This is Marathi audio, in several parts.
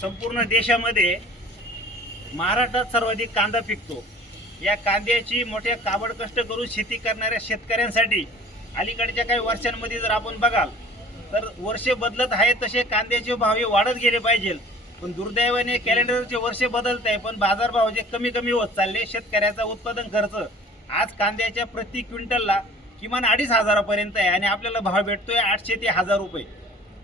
संपूर्ण देशामध्ये महाराष्ट्रात सर्वाधिक कांदा पिकतो. या कांद्याची मोठ्या काबड कष्ट करून शेती करणाऱ्या शेतकऱ्यांसाठी अलीकडच्या काही वर्षांमध्ये जर आपण बघाल तर वर्ष बदलत आहे तसे कांद्याचे भाव हे वाढत गेले पाहिजे. पण दुर्दैवाने कॅलेंडरचे वर्ष बदलत आहे पण बाजारभाव जे कमी कमी होत चालले शेतकऱ्याचा उत्पादन खर्च आज कांद्याच्या प्रति क्विंटलला किमान अडीच हजारापर्यंत आहे आणि आपल्याला भाव भेटतोय आठशे ते हजार रुपये.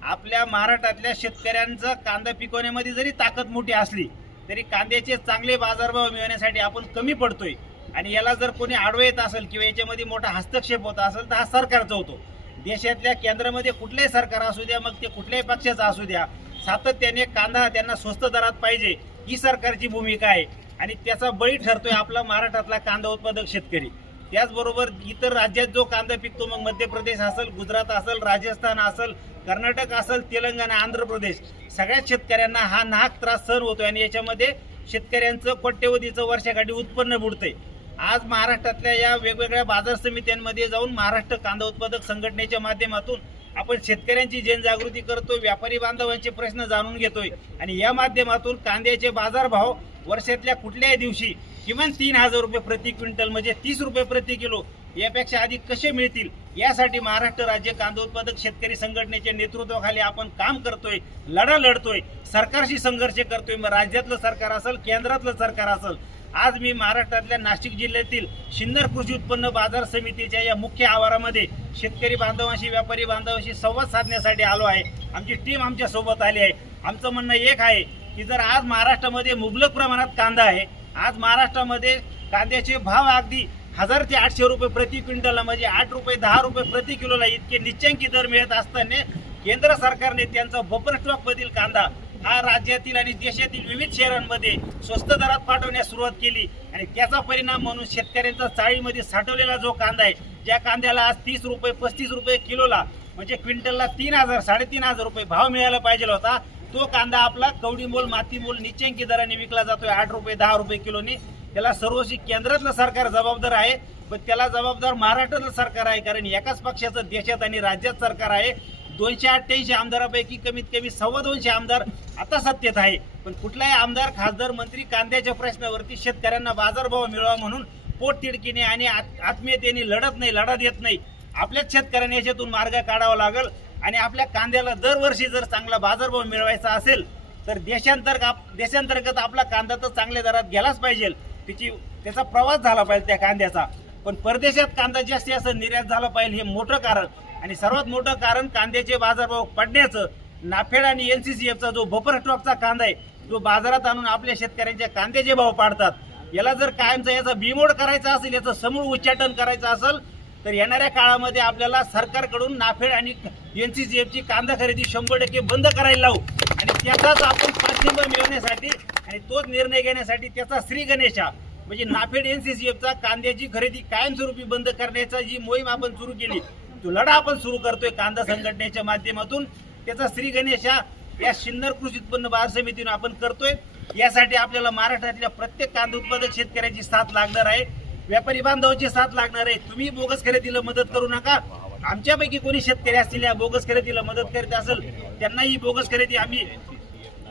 आपल्या महाराष्ट्रातल्या शेतकऱ्यांचं कांदा पिकवण्यामध्ये जरी ताकद मोठी असली तरी कांद्याचे चांगले बाजारभाव मिळवण्यासाठी आपण कमी पडतोय. आणि याला जर कोणी आडवं येत असेल किंवा याच्यामध्ये मोठा हस्तक्षेप होत असेल तर हा सरकारचा होतो. देशातल्या केंद्रामध्ये कुठलंही सरकार असू द्या मग ते कुठल्याही पक्षाचं असू द्या सातत्याने कांदा त्यांना स्वस्त दरात पाहिजे ही सरकारची भूमिका आहे. आणि त्याचा बळी ठरतोय आपला महाराष्ट्रातला कांदा उत्पादक शेतकरी. त्याचबरोबर इतर राज्यात जो कांदा पिकतो मग मध्य प्रदेश असेल गुजरात असेल राजस्थान असेल कर्नाटक असेल तेलंगणा आंध्र प्रदेश सगळ्याच शेतकऱ्यांना हा नाहक त्रास सहन होतो आणि याच्यामध्ये शेतकऱ्यांचं कोट्यवधीचं वर्षाकाठी उत्पन्न बुडते आज महाराष्ट्रातल्या या वेगवेगळ्या बाजार समित्यांमध्ये जाऊन महाराष्ट्र कांदा उत्पादक संघटनेच्या माध्यमातून आपण शेतकऱ्यांची जनजागृती करतोय व्यापारी बांधवांचे प्रश्न जाणून घेतोय. आणि या माध्यमातून कांद्याचे बाजारभाव वर्षातल्या कुठल्याही दिवशी किमान तीन हजार रुपये प्रति क्विंटल म्हणजे तीस रुपये प्रति किलो यापेक्षा अधिक कसे मिळतील? यासाठी महाराष्ट्र राज्य कांदा उत्पादक शेतकरी संघटनेच्या नेतृत्वाखाली आपण काम करतोय लढा लढतोय. सरकारशी संघर्ष करतोय. मग राज्यातलं सरकार असेल केंद्रातलं सरकार असेल आज मी महाराष्ट्रातल्या नाशिक जिल्ह्यातील सिन्नर कृषी उत्पन्न बाजार समितीच्या या मुख्य आवारामध्ये शेतकरी बांधवांशी व्यापारी बांधवांशी संवाद साधण्यासाठी आलो आहे. आमची टीम आमच्यासोबत आली आहे. आमचं म्हणणं एक आहे की जर आज महाराष्ट्रामध्ये मुबलक प्रमाणात कांदा आहे आज महाराष्ट्रामध्ये कांद्याचे भाव अगदी हजार ते आठशे रुपये प्रति क्विंटलला म्हणजे आठ रुपये दहा रुपये प्रति किलोला इतके निश्चंकी दर मिळत असताना केंद्र सरकारने त्यांचा बफर स्टॉकमधील कांदा हा राज्यातील आणि देशातील विविध शहरांमध्ये स्वस्त दरात पाठवण्यास सुरुवात केली. आणि त्याचा परिणाम म्हणून शेतकऱ्यांचा चाळीमध्ये साठवलेला जो कांदा आहे ज्या कांद्याला आज तीस रुपये पस्तीस रुपये किलोला म्हणजे क्विंटलला तीन हजार साडेतीन हजार रुपये भाव मिळायला पाहिजे होता तो कांदा आपला कवडीमोल मातीमोल माती निश्चंकी दराने विकला जातोय आठ रुपये दहा रुपये किलोने. त्याला सर्वशी केंद्रातलं सरकार जबाबदार आहे पण त्याला जबाबदार महाराष्ट्रातलं सरकार आहे कारण एकाच पक्षाचं देशात आणि राज्यात सरकार आहे. दोनशे अठ्ठ्याऐंशी आमदारापैकी कमीत कमी सव्वा दोनशे आमदार आता सत्तेत आहे. पण कुठलाही आमदार खासदार मंत्री कांद्याच्या प्रश्नावरती शेतकऱ्यांना बाजारभाव मिळावा म्हणून पोट तिडकीने आणि आत्मीयतेने लढत नाही लढा देत नाही. आपल्याच शेतकऱ्यांनी याच्यातून मार्ग काढावा लागेल आणि आपल्या कांद्याला दरवर्षी जर चांगला बाजारभाव मिळवायचा असेल तर देशांतर्गत देशांतर्गत आपला कांदा तर चांगल्या दरात गेलाच पाहिजे. त्याची त्याचा प्रवास झाला पाहिजे त्या कांद्याचा. पण परदेशात कांदा जास्ती असं निर्यात झाला पाहिजे हे मोठं कारण. आणि सर्वात मोठं कारण कांद्याचे बाजारभाव पडण्याचं नाफेड आणि एन सी सी एफचा जो बफर स्टॉकचा कांदा आहे जो बाजारात आणून आपल्या शेतकऱ्यांच्या कांद्याचे भाव पाडतात. याला जर कायमचा याचा बिमोड करायचा असेल याचं समूळ उच्चाटन करायचं असेल तर येणाऱ्या काळामध्ये आपल्याला सरकारकडून नाफेड आणि एन सी सी एफची कांदा खरेदी शंभर टक्के बंद करायला लावू. आणि त्याचाच आपण पाठिंबा मिळवण्यासाठी आणि तोच निर्णय घेण्यासाठी त्याचा श्री गणेशा म्हणजे नाफेड एन सी सी एफचा कांद्याची खरेदी कायमस्वरूपी बंद करण्याचा जी मोहीम आपण सुरू केली तो लढा आपण सुरू करतोय कांदा संघटनेच्या माध्यमातून. त्याचा श्री गणेशा या सिन्नर कृषी उत्पन्न बाजार समितीने आपण करतोय. यासाठी आपल्याला महाराष्ट्रातल्या प्रत्येक कांदा उत्पादक शेतकऱ्याची साथ लागणार आहे. व्यापारी बांधवांची साथ लागणार आहे. तुम्ही बोगस खरेदीला मदत करू नका. आमच्यापैकी कोणी शेतकरी असतील या बोगस खरेदीला मदत करीत असेल त्यांना ही बोगस खरेदी आम्ही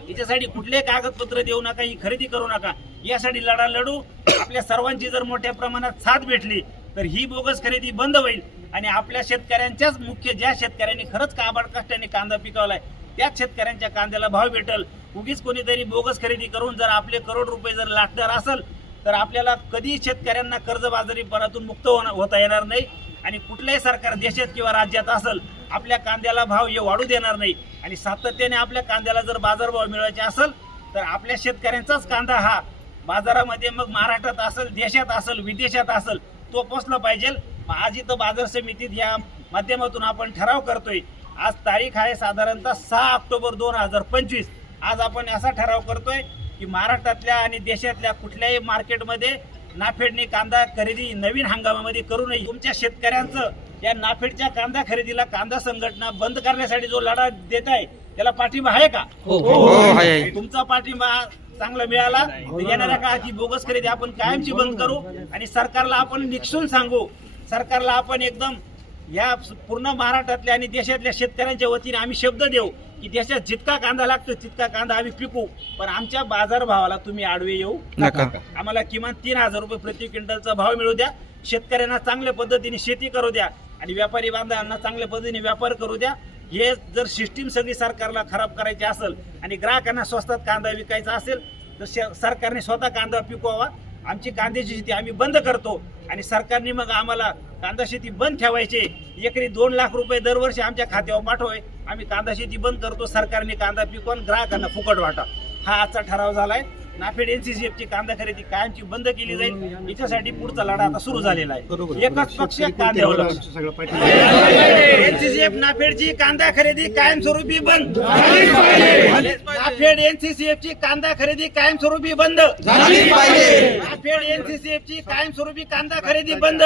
याच्यासाठी कुठले कागदपत्र देऊ नका ही खरेदी करू नका. यासाठी लढा लढू. आपल्या सर्वांची जर मोठ्या प्रमाणात साथ भेटली तर ही बोगस खरेदी बंद होईल. आणि आपल्या शेतकऱ्यांच्याच मुख्य ज्या शेतकऱ्यांनी खरंच काबाड कष्टाने कांदा पिकवलाय त्याच शेतकऱ्यांच्या कांद्याला भाव भेटल. उगीच कोणीतरी बोगस खरेदी करून जर आपले करोड रुपये जर लाटणार असेल तर आपल्याला कधी शेतकऱ्यांना कर्जबाजारीपणातून मुक्त होणं होता येणार नाही. आणि कुठलंही सरकार देशात किंवा राज्यात असेल आपल्या कांद्याला भाव हे वाढू देणार नाही. आणि सातत्याने आपल्या कांद्याला जर बाजारभाव मिळवायचे असेल तर आपल्या शेतकऱ्यांचाच कांदा हा बाजारामध्ये मग महाराष्ट्रात असेल देशात असेल विदेशात असेल तो पोचला पाहिजे. आज इथं बाजार समितीत या माध्यमातून आपण ठराव करतोय. आज तारीख आहे साधारणतः सहा ऑक्टोबर दोन हजार पंचवीस. आज आपण असा ठराव करतोय की महाराष्ट्रातल्या आणि देशातल्या कुठल्याही मार्केटमध्ये नाफेडने कांदा खरेदी नवीन हंगामामध्ये करू नये. तुमच्या शेतकऱ्यांचं या नाफेडच्या कांदा खरेदीला कांदा संघटना बंद करण्यासाठी जो लढा देत आहे त्याला पाठिंबा आहे का? हो, हो, आहे. तुमचा पाठिंबा चांगला मिळाला. येणाऱ्या काळात ही बोगस खरेदी आपण कायमची बंद करू आणि सरकारला आपण निक्षून सांगू सरकारला आपण एकदम या पूर्ण महाराष्ट्रातल्या आणि देशातल्या शेतकऱ्यांच्या वतीने आम्ही शब्द देऊ की देशात जितका कांदा लागतो तितका कांदा आम्ही पिकू. पण आमच्या बाजारभावाला तुम्ही आडवे येऊ नका. आम्हाला किमान तीन हजार रुपये प्रति क्विंटलचा भाव मिळू द्या. शेतकऱ्यांना चांगल्या पद्धतीने शेती करू द्या आणि व्यापारी बांधवांना चांगल्या पद्धतीने व्यापार करू द्या. हे जर सिस्टीम सगळी सरकारला खराब करायची असेल आणि ग्राहकांना स्वस्तात कांदा विकायचा असेल तर सरकारने स्वतः कांदा पिकवावा. आमची कांद्याची शेती आम्ही बंद करतो आणि सरकारने मग आम्हाला कांदा शेती बंद ठेवायचे. एकरी दोन लाख रुपये दरवर्षी आमच्या खात्यावर पाठवाय. आम्ही कांदा शेती बंद करतो सरकारने कांदा पिकवून ग्राहकांना फुकट वाटा. हा आजचा ठराव झालाय. नाफेड एनसीसीएफ ची कांदा खरेदी कायमची बंद केली जाईल. याच्यासाठी पुढचा लढा आता सुरू झालेला आहे. एकच पक्ष कांद्यावर लक्ष एनसीसीएफ नाफेडची कांदा खरेदी कायमस्वरूपी बंद. नाफेड एनसीसीएफ ची कांदा खरेदी कायमस्वरूपी बंद. नाफेड एनसीसीएफ ची कायमस्वरूपी कांदा खरेदी बंद.